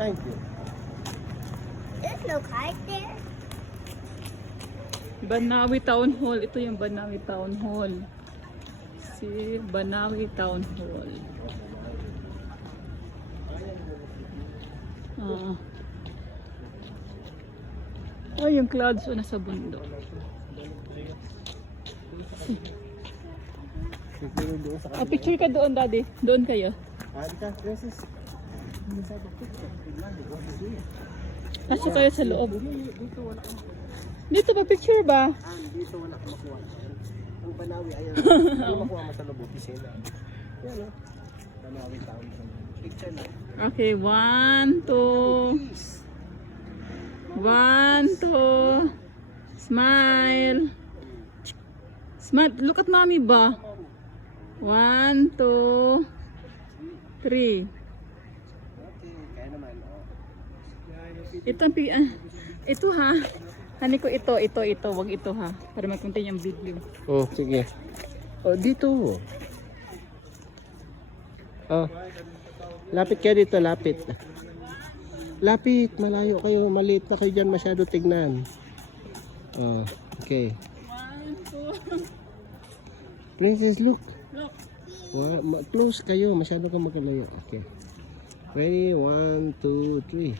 behind you. There's no kite there. Banawi Town Hall. Ito yung Banawi Town Hall. Si Banawi Town Hall. Oh, yung clouds o nasa bundok. Picture ka doon, Daddy. Doon kayo. Dito, princess. Nasa kayo sa loob. Dito wala kang Dito ba picture ba? dito wala kang makuha. Ang Banawi ayan. Hindi makuha mo sa loob opisina. Yan oh. Banawi Town. Picture na. Okay, 1, 2. 1, 2. Smile. Smile. Look at mommy ba? 1, 2, 3. Okay, kaya naman. Oh. Ito ha. Hani ko ito. Wag ito ha. Para mag-continue yung video. Oh, sige. Oh, dito. Oh. Lapit kayo dito, lapit. Lapit, malayo kayo. Maliit na kayo dyan, masyado tignan. Oh, okay. 1, 2. Princess, look. Look. Close kayo, masyado kang magkalayo. Okay. Ready, 1, 2, 3.